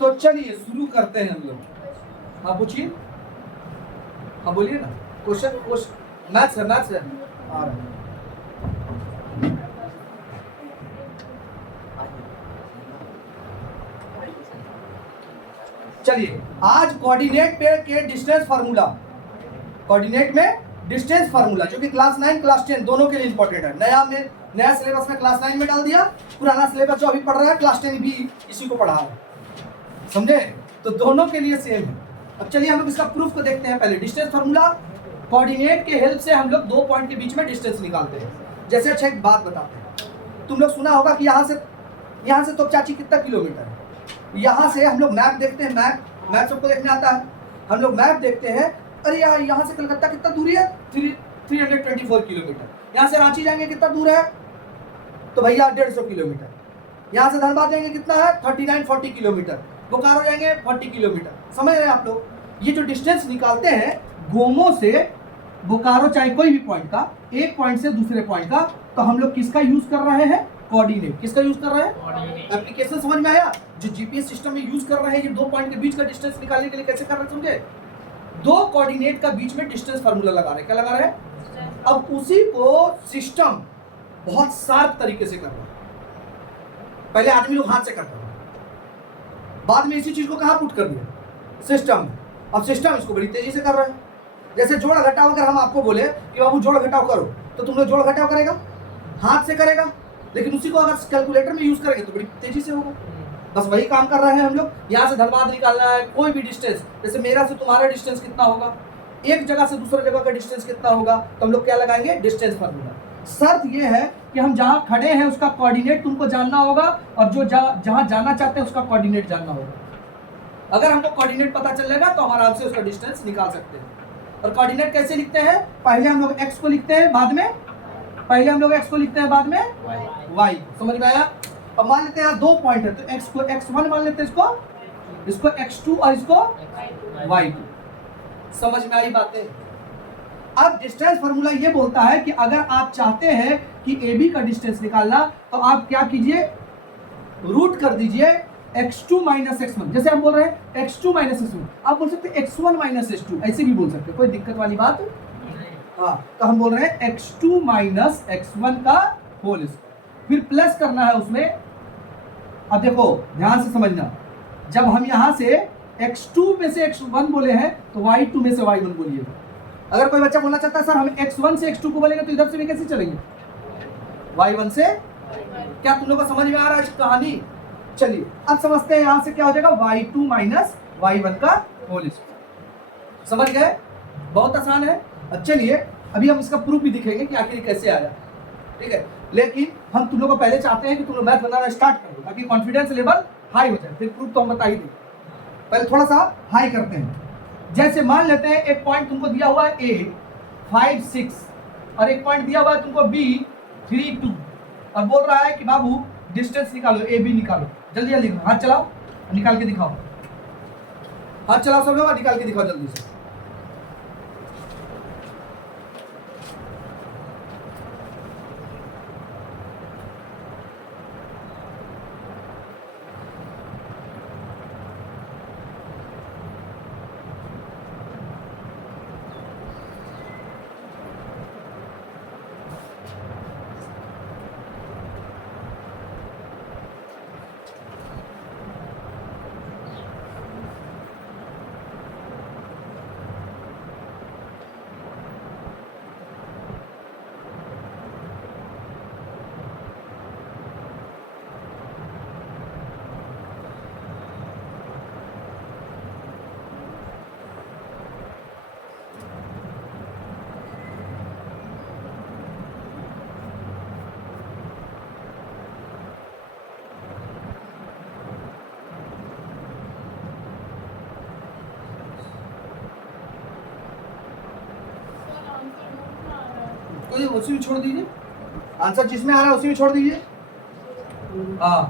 तो चलिए शुरू करते हैं हम लोग। हाँ पूछिए, हाँ बोलिए ना। क्वेश्चन मैथ्स है, मैथ्स है आ रहा है। चलिए आज कोऑर्डिनेट पे के डिस्टेंस फार्मूला, कोऑर्डिनेट में डिस्टेंस फार्मूला जो कि क्लास 9 क्लास 10 दोनों के लिए इंपॉर्टेंट है। नया सिलेबस में क्लास 9 में डाल दिया, पुराना सिलेबस जो अभी पढ़ रहा है क्लास 10 भी इसी को पढ़ा है, समझे? तो दोनों के लिए सेम है। अब चलिए हम लोग इसका प्रूफ को देखते हैं। पहले डिस्टेंस फार्मूला, कोऑर्डिनेट के हेल्प से हम लोग दो पॉइंट के बीच में डिस्टेंस निकालते हैं। जैसे अच्छा एक बात बताते हैं, तुम लोग सुना होगा कि यहाँ से तो चाची कितना किलोमीटर है। यहाँ से हम लोग मैप देखते हैं, मैप सबको देखने आता है। हम लोग मैप देखते हैं, अरे यार यहाँ से कलकत्ता कितना दूरी है, 324 किलोमीटर। यहाँ से रांची जाएंगे कितना दूर है, तो भैया 150 किलोमीटर। यहाँ से धनबाद जाएंगे कितना है, 39-40 किलोमीटर। बोकारो जाएंगे 40 किलोमीटर। समझ रहे हैं आप लोग? ये जो डिस्टेंस निकालते हैं गोमो से बोकारो, चाहे कोई भी पॉइंट का, एक पॉइंट से दूसरे पॉइंट का, तो हम लोग किसका यूज कर रहे हैं, कोऑर्डिनेट। किसका यूज कर रहे हैं? एप्लीकेशन समझ में आया? जो जीपीएस सिस्टम में यूज कर रहे हैं, ये दो पॉइंट के बीच का डिस्टेंस निकालने के लिए कैसे कर रहे हैं समझे? दो कोऑर्डिनेट का बीच में डिस्टेंस फार्मूला लगा रहे हैं। क्या लगा रहे हैं? अब उसी को सिस्टम बहुत शार्प तरीके से कर रहा है। पहले आदमी लोग हाथ से करता था, बाद में इसी चीज को कहां पुट कर दिया, सिस्टम। अब सिस्टम इसको बड़ी तेजी से कर रहा है। जैसे जोड़ घटाव, अगर हम आपको बोले कि बाबू जोड़ घटाव करो, तो तुम लोग जोड़ घटाव करेगा, हाथ से करेगा। लेकिन उसी को अगर कैलकुलेटर में यूज करेंगे तो बड़ी तेजी से होगा। बस वही काम कर रहे हैं हम लोग। यहाँ से धनबाद निकालना है, कोई भी डिस्टेंस, जैसे मेरा से तुम्हारा डिस्टेंस कितना होगा, एक जगह से दूसरे जगह का डिस्टेंस कितना होगा, तो हम लोग क्या लगाएंगे, डिस्टेंस फार्मूला। शर्त ये है कि हम जहाँ खड़े हैं उसका कोऑर्डिनेट तुमको जानना होगा, और जो जहाँ जाना चाहते हैं उसका कोऑर्डिनेट जानना होगा। अगर हमको कोऑर्डिनेट पता चलेगा तो हम आराम से उसका डिस्टेंस निकाल सकते हैं। और कोऑर्डिनेट कैसे लिखते हैं? पहले हम लोग एक्स को लिखते हैं, बाद में वाई। समझ में आया? अब मान लेते हैं दो पॉइंट है, तो एक्स को x1 मान लेते हैं, इसको x2 और इसको y2। समझ में आई बातें? अब डिस्टेंस फार्मूला ये बोलता है कि अगर आप चाहते हैं कि AB का डिस्टेंस निकालना, तो आप क्या कीजिए, रूट कर दीजिए x2 माइनस x1। जैसे हम बोल रहे हैं x2 माइनस x1, आप बोल सकते हैं x1 माइनस x2, ऐसे भी बोल सकते हैं, कोई दिक्कत वाली बात। हाँ, तो हम बोल रहे हैं x2 माइनस x1 का होल स्क्वायर, फिर प्लस करना है उसमें। अब देखो ध्यान से समझना, जब हम यहाँ से x2 में से x1 बोले हैं तो y2 में से y1 बोलिएगा। अगर कोई बच्चा बोलना चाहता है सर हमें x1 से x2 को बोलेंगे तो इधर से भी कैसे चलेंगे, y1 से। क्या तुम लोग को समझ में आ रहा है कहानी? चलिए अब समझते हैं, यहाँ से क्या हो जाएगा, y2 माइनस y1 का होल स्क्वायर। समझ गए? बहुत आसान है। अब चलिए अभी हम इसका प्रूफ भी दिखेंगे कि आखिर कैसे आया, ठीक है? लेकिन हम तुम लोग को पहले चाहते हैं कि तुम लोग मैथ बनाना स्टार्ट करो, ताकि कॉन्फिडेंस लेवल हाई हो जाए, फिर प्रूफ तो हम बता ही देंगे। पहले थोड़ा सा हाई करते हैं। जैसे मान लेते हैं एक पॉइंट तुमको दिया हुआ है A 5 6, और एक पॉइंट दिया हुआ है तुमको B 3 2, और बोल रहा है कि बाबू डिस्टेंस निकालो, AB निकालो। जल्दी जल्दी हाथ चलाओ, निकाल के दिखाओ। हाथ चलाओ सब लोग, निकाल के दिखाओ जल्दी से। उसी में छोड़ दीजिए, आंसर जिसमें आ रहा है उसी में छोड़ दीजिए। हाँ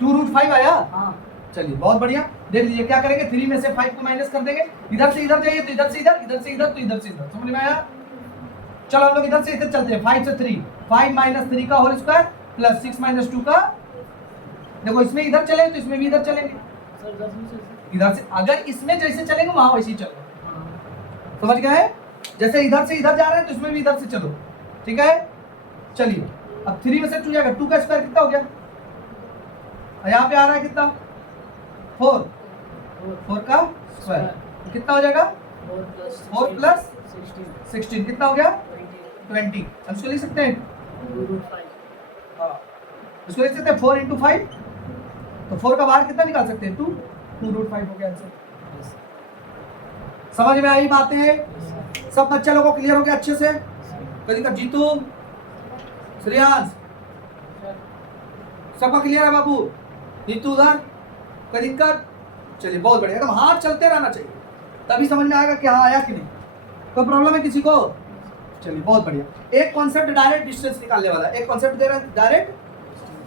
2√5 आया। हाँ चलिए बहुत बढ़िया। देख लीजिए क्या करेंगे, 3 में से 5 को माइनस कर देंगे, इधर से इधर जाइए तो इधर से इधर, इधर से इधर तो इधर से इधर। समझ में आया? चलो हम लोग इधर से इधर चलते हैं। 5 से 3, 5 माइनस 3 का होल स्क्वायर प्लस 6 माइनस 2 का। देखो इसमें इधर चले तो इसमें भी इधर चलेंगे, इधर से अगर इसमें जैसे चलेंगे वहां वैसे ही चलो, समझ गए? जैसे इधर से इधर जा रहे हैं तो इसमें भी इधर से चलो, ठीक है? चलिए अब 3 में से 2 जाएगा, 2 का स्क्वायर कितना हो गया? यहाँ पे आ रहा है कितना? 4, 4 का स्क्वायर कितना हो जाएगा? 4 प्लस 16 कितना हो गया? 20। हम इसको लिख सकते हैं, इसको लिख सकते हैं 4 इंटू 5, तो 4 का बाहर कितना निकाल सकते हैं? 2√5 हो गया आंसर। समझ में आई बातें? सब बच्चे लोगों को क्लियर हो गया अच्छे से? कोई दिक्कत? जीतू, श्रेयांश, सबका क्लियर है बाबू? नीतू उधर, कोई दिक्कत? चलिए बहुत बढ़िया, एकदम हाथ चलते रहना चाहिए, तभी समझ में आएगा कि हाँ आया कि नहीं। कोई प्रॉब्लम है किसी को? चलिए बहुत बढ़िया। एक कॉन्सेप्ट डायरेक्ट डिस्टेंस निकालने वाला, एक कॉन्सेप्ट दे रहे हैं डायरेक्ट।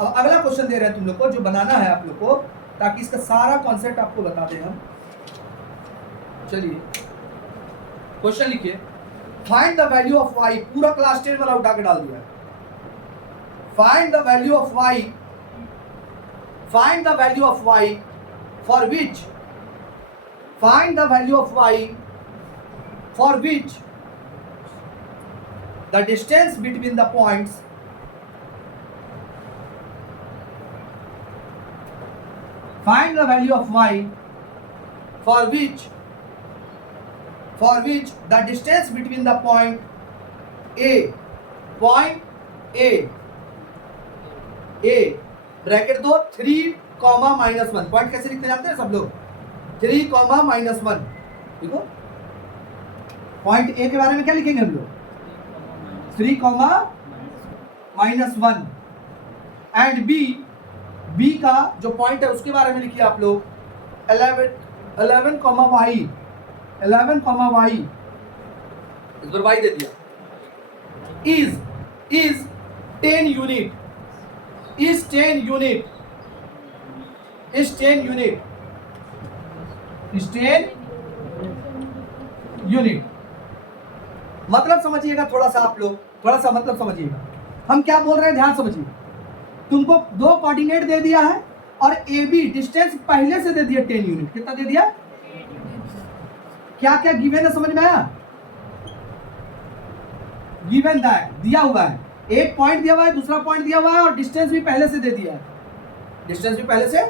अब अगला क्वेश्चन दे रहे हैं तुम लोग को, जो बनाना है आप लोग को, ताकि इसका सारा कॉन्सेप्ट आपको बता दें हम। चलिए क्वेश्चन लिखिए, find the value of y, पूरा क्लास 10 वाला उठा के डाल दिया है। Find the value of y, find the value of y for which, find the value of y for which the distance between the points find the value of y for which the distance between the point A bracket दो 3, -1। Point कैसे लिखते जानते हैं सब लोग? 3, -1। देखो point A के बारे में क्या लिखेंगे हम लोग? 3, -1। एंड बी का जो पॉइंट है उसके बारे में लिखिए आप लोग 11, y, 11, y, इस पर y दे दिया, is 10 unit, is 10 unit, is 10 unit, is 10 unit. मतलब समझिएगा थोड़ा सा आप लोग, थोड़ा सा मतलब समझिएगा हम क्या बोल रहे हैं, ध्यान समझिए। तुमको 2 कोऑर्डिनेट दे दिया है और ए बी डिस्टेंस पहले से दे दिया 10 यूनिट। कितना दे दिया? क्या क्या गिवन है, समझ में आया? गिवन दैट दिया हुआ है, एक पॉइंट दिया हुआ है, दूसरा पॉइंट दिया हुआ है और डिस्टेंस भी पहले से दे दिया है, डिस्टेंस भी पहले से।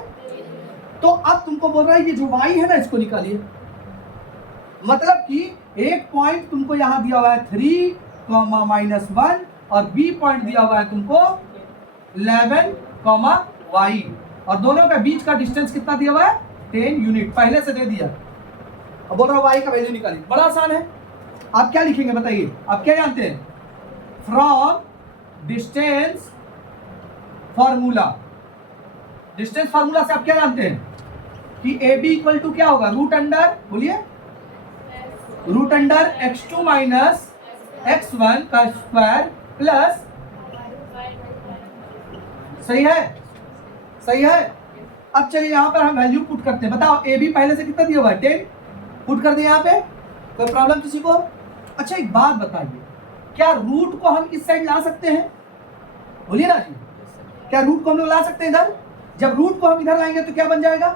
तो अब तुमको बोल रहा है ये जो y है ना इसको निकालिए। मतलब कि एक पॉइंट तुमको यहां दिया हुआ है 3, -1 और बी पॉइंट दिया हुआ है तुमको 11, y और दोनों के बीच का डिस्टेंस कितना दिया हुआ है? 10 यूनिट पहले से दे दिया। अब बोल रहा हूं y का वैल्यू निकालिए। बड़ा आसान है, आप क्या लिखेंगे बताइए? आप क्या जानते हैं? From distance formula, distance formula से आप क्या जानते हैं कि ए बी इक्वल टू क्या होगा? रूट अंडर, बोलिए, root under x2 minus x1 का स्क्वायर प्लस, सही है? सही है। अब चलिए यहां पर हम वैल्यू पुट करते हैं। बताओ ए बी पहले से कितना दिया हुआ है? 10 पुट कर दिया यहाँ पे। कोई प्रॉब्लम किसी को? अच्छा एक बात बताइए, क्या रूट को हम इस साइड ला सकते हैं? बोलिए ना जी, क्या रूट को हम लोग ला सकते हैं इधर? जब रूट को हम इधर लाएंगे तो क्या बन जाएगा?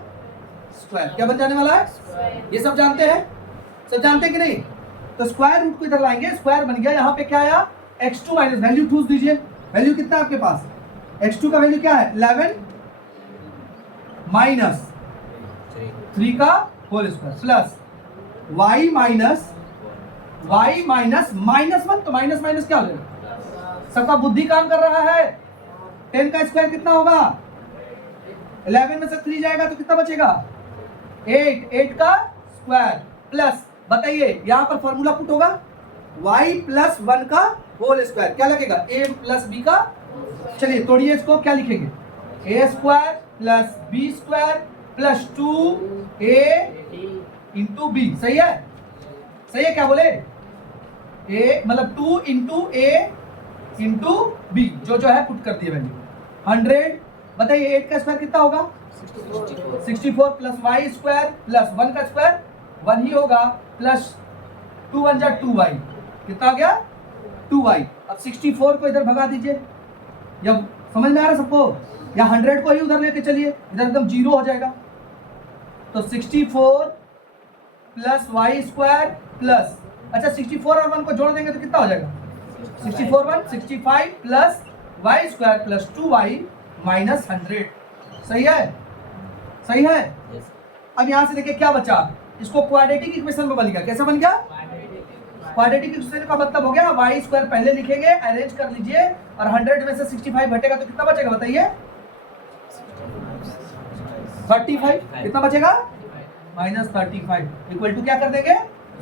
स्क्वायर। क्या बन जाने वाला है? ये सब जानते हैं, सब जानते हैं कि नहीं? तो स्क्वायर रूट को इधर लाएंगे, स्क्वायर बन गया। यहाँ पे क्या आया? x2 माइनस, वैल्यू 2 दीजिए। वैल्यू कितना है आपके पास? x2 का वैल्यू क्या है? 11 माइनस 3 का whole square plus y minus -1, तो माइनस माइनस क्या हो जाएगा? सबका बुद्धि काम कर रहा है। 10 का स्क्वायर कितना होगा? 11 में से 3 जाएगा तो कितना बचेगा? 8 का स्क्वायर प्लस, बताइए यहां पर फॉर्मूला पुट होगा y प्लस 1 का होल स्क्वायर, क्या लगेगा? a प्लस b का। चलिए तोड़िए इसको, क्या लिखेंगे? a square plus b square plus 2a into b. सही है? सही है? क्या बोले? a मतलब 2 इंटू a इंटू बी, जो है पुट कर दिए वैल्यू 100। बताइए 8 का स्क्वायर कितना होगा? 64 प्लस y स्क्वायर प्लस 1 का स्क्वायर 1 ही होगा प्लस 2 1 जा 2y, कितना आ गया? 2y। अब 64 को इधर भगा दीजिए, या समझ में आ रहा है सबको? या 100 को ही उधर लेके चलिए, इधर एकदम 0 हो जाएगा। तो 64 प्लस वाई स्क्वायर प्लस, अच्छा 64 और 1 को जोड़ देंगे तो कितना हो जाएगा, 64 1 65 plus y square plus 2y minus 100। सही है, सही है। अब यहां से देखिए क्या बचा, इसको क्वाड्रेटिक इक्वेशन में बन गया। कैसा बन गया, क्वाड्रेटिक इक्वेशन का मतलब हो गया वाई स्क्वायर पहले लिखेंगे, अरेंज कर लीजिए, और 100 में से 65 घटेगा तो कितना बचेगा बताइए, 35। कितना बचेगा, माइनस 35 इक्वल टू क्या कर देंगे,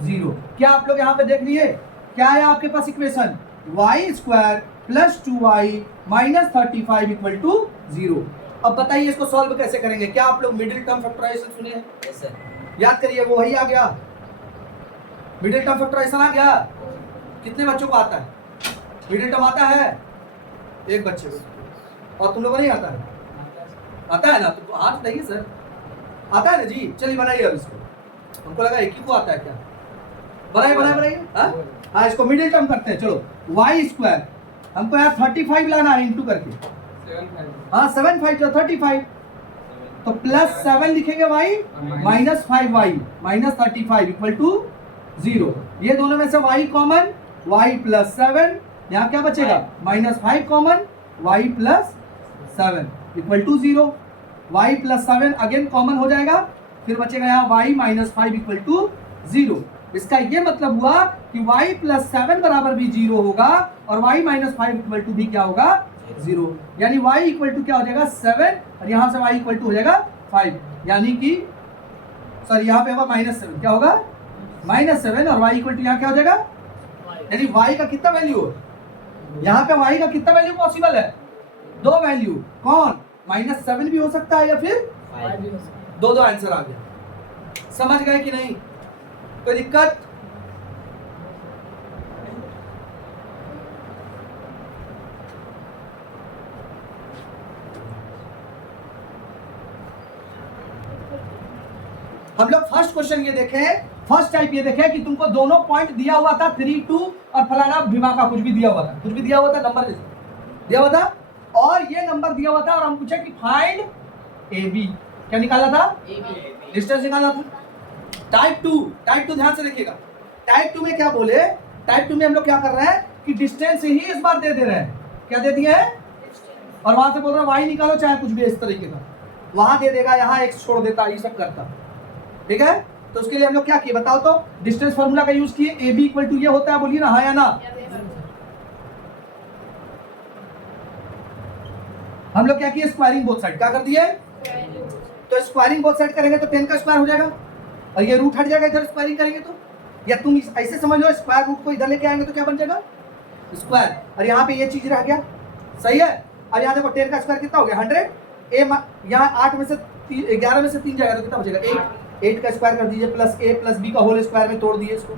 0। क्या आप लोग यहाँ पे देख लिए, क्या है आपके पास equation, Y square plus 2y minus 35 equal to 0। अब बताइए इसको सॉल्व कैसे करेंगे। क्या आप लोग मिडिल टर्म फैक्टराइजेशन सुने हैं? Yes sir. याद करिए, वो वही आ गया, मिडिल टर्म फैक्टराइजेशन आ गया। कितने बच्चों को आता है मिडिल टर्म? आता है एक बच्चे को। और तुम लोगों को नहीं आता है? आता है ना, तो हाथ बताइए सर, आता है ना जी। चलिए बनाइए अब इसको, हमको लगा एक ही को आता है क्या। बनाइए बनाइए बनाइए। हाँ इसको मिडिल टर्म करते हैं। चलो वाई स्क्वायर हमको यहाँ 35 लाना है इंटू करके, हाँ 7 5 जो 35, तो प्लस 7 लिखेंगे y minus 5y minus 35 equal to 0। ये दोनों में से y कॉमन, y प्लस 7, यहाँ क्या बचेगा, minus 5 common, y plus 7 equal to 0। y plus 7 again common हो जाएगा, फिर बचेगा यहाँ y माइनस 5 इक्वल टू 0। इसका ये मतलब हुआ कि y प्लस 7 बराबर भी 0 होगा और y माइनस 5 इक्वल टू भी क्या होगा, 0। यानी y इक्वल टू क्या हो जाएगा 7 और यहाँ से y इक्वल टू हो जाएगा 5, यानी कि सॉरी यहाँ पे होगा माइनस 7, क्या होगा माइनस 7 और y इक्वल टू यहाँ क्या हो जाएगा, यानी y का कितना वैल्यू, यहाँ पे y का कितना वैल्यू पॉसिबल है, 2 वैल्यू। कौन, माइनस 7 भी हो सकता है या फिर 2 आंसर आ गया। समझ गए कि नहीं, कोई दिक्कत? हम लोग फर्स्ट क्वेश्चन ये देखें, फर्स्ट टाइप ये देखें कि तुमको दोनों पॉइंट दिया हुआ था 3 2 और फलाना भिमाका कुछ भी दिया हुआ था, कुछ भी दिया हुआ था, नंबर दिया हुआ था और ये नंबर दिया हुआ था और हम पूछे कि फाइंड ए बी। क्या निकाला था, डिस्टेंस निकाला था। टाइप टू ध्यान से देखिएगा। टाइप 2 में क्या बोले, टाइप 2 में हम लोग क्या कर रहे हैं कि डिस्टेंस ही इस बार दे रहे हैं, क्या दे दिए हैं, और वहां से बोल रहे हैं वाई निकालो चाहे कुछ भी इस तरीके का, वहां दे देगा, यहाँ एक्स छोड़ देता, ये सब करता। ठीक है, तो उसके लिए हम लोग क्या किए बताओ तो, डिस्टेंस फार्मूला का यूज किए। ए बी इक्वल टू ये होता है, बोलिए ना हाँ या ना। हम लोग क्या किए, स्क्वायरिंग बोथ साइड, क्या कर दिए, तो स्क्वायरिंग बोथ साइड करेंगे तो 10 का स्क्वायर हो जाएगा और ये रूट हट जाएगा इधर स्क्वायरिंग करेंगे तो, या तुम ऐसे समझ लो स्क्वायर रूट को इधर लेके आएंगे तो क्या बन जाएगा स्क्वायर, और यहाँ पे ये चीज रह गया। सही है, अब यहाँ देखो 10 का स्क्वायर कितना हो गया 100, ए यहाँ 8 में से 11 में से 3 जाएगा तो कितना बचेगा 8 का स्क्वायर कर दीजिए प्लस a प्लस b का होल स्क्वायर में तोड़ दिए इसको,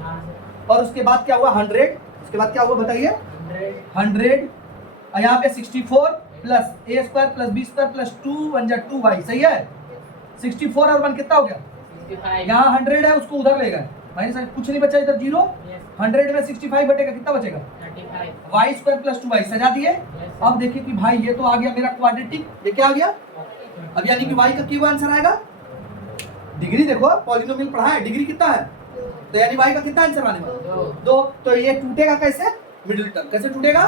और उसके बाद क्या हुआ 100, उसके बाद क्या हुआ बताइए 100, और यहाँ पे 64 plus a square plus b square plus 2 1 जा 2y। सही है, 64 और 1 कितना हो गया, यहाँ 100 है उसको उधर ले गए, माइनस कुछ नहीं बचा इधर 0, 100 में 65 बटेगा कितना बचेगा 35, y स्क्वायर प्लस 2y सजा दिए। अब देखिए कि भाई ये तो आ गया मेरा क्वाड्रेटिक, ये क्या आ गया, अब यानी कि y का क्या आंसर आएगा, डिग्री देखो पॉलिनोमियल पढ़ा है, डिग्री कितना है, तो यानी y का कितना आंसर आने वाला 2। तो ये टूटेगा कैसे, मिडिल टर्म कैसे टूटेगा,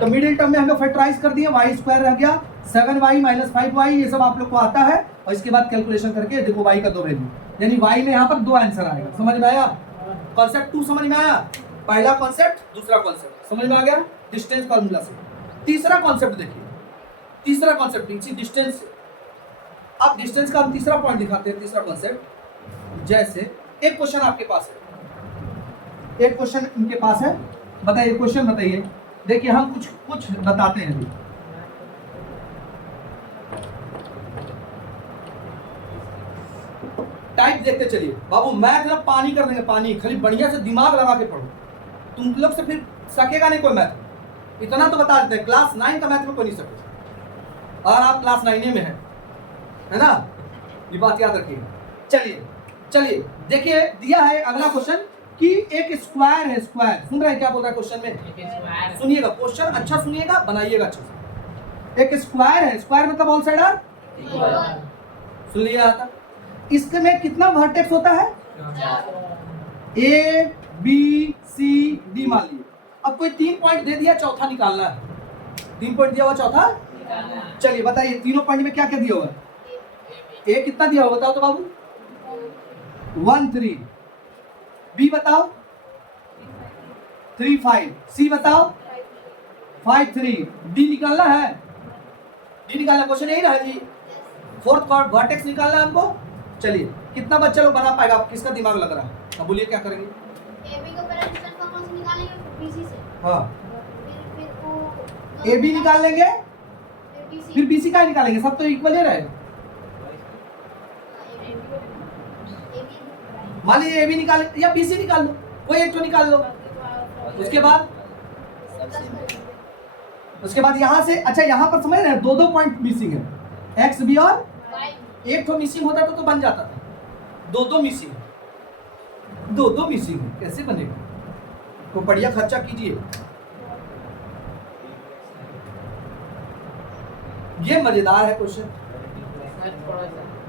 तो मिडिल टर्म में हम लोग फैक्टराइज कर दिए, y स्क्वायर रह गया 7y माइनस 5y, ये सब आप लोग को आता है, और इसके बाद कैलकुलेशन करके देखो y का 2 वैल्यू, यानी y में यहाँ पर 2 आंसर आएगा। समझ में आया, कॉन्सेप्ट 2 समझ में आया, पहला कॉन्सेप्ट दूसरा कॉन्सेप्ट समझ में आ गया डिस्टेंस फार्मूला से। तीसरा कॉन्सेप्ट देखिए, तीसरा कॉन्सेप्ट इसी डिस्टेंस, अब डिस्टेंस का हम तीसरा पॉइंट दिखाते हैं, तीसरा कॉन्सेप्ट। जैसे एक क्वेश्चन आपके पास है, एक क्वेश्चन इनके पास है, बताइए क्वेश्चन बताइए, देखिए हम कुछ बताते हैं अभी। टाइप देखते चलिए बाबू, मैथ ना पानी कर देंगे, पानी खाली बढ़िया से दिमाग लगा के पढ़ो, तुम लोग से फिर सकेगा नहीं कोई मैथ, इतना तो बता देते हैं क्लास 9 का मैथ में कोई नहीं सके, और आप क्लास 9 में है ना, ये बात याद रखिए। चलिए देखिए दिया है अगला क्वेश्चन कि एक स्क्वायर है, स्क्वायर सुन रहे हैं क्या बोल रहा है क्वेश्चन में, सुनिएगा क्वेश्चन अच्छा सुनिएगा, बनाइएगा अच्छे से। एक स्क्वायर है, स्क्वायर मतलब ऑल साइड आर, सुन लिया था। इसमें कितना वर्टेक्स होता है? ए बी सी डी मान लिए। अब कोई 3 पॉइंट दे दिया, चौथा निकालना है। 3 पॉइंट दिया हुआ, चौथा चलिए बताइए तीनों पॉइंट में क्या क्या दिया हुआ है? ए कितना दिया हुआ बताओ तो बाबू? 1 3। बी बताओ 3 5। सी बताओ 5 3। डी निकालना है, डी निकालना क्वेश्चन यही रहा जी। फोर्थ कॉर्ड वर्टेक्स निकालना है हमको। चलिए कितना बच्चा लोग बना पाएगा? किसका दिमाग लग रहा है? अब बोलिए क्या करेंगे? AB को पहले डिस्टेंस फॉर्मूला से निकालेंगे, फिर BC से, हाँ फिर वो ए बी निकाल लेंगे, फिर BC, फिर बी सी का निकालेंगे, सब तो इक्वल ही रहेगा। मान लीजिए ए बी निकाल या बी सी निकाल लो, कोई एक तो निकाल लो। उसके बाद यहाँ से, अच्छा यहाँ पर समझ रहे हैं, 2 पॉइंट मिसिंग है, एक्स बी और एक तो मिसिंग होता तो बन जाता था। 2 मिसिंग, 2 मिसिंग है, कैसे बनेगा? तो बढ़िया खर्चा कीजिए। ये मजेदार है क्वेश्चन,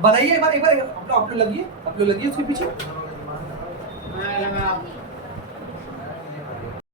बनाइए एक बार आप लोग लगिए उसके पीछे।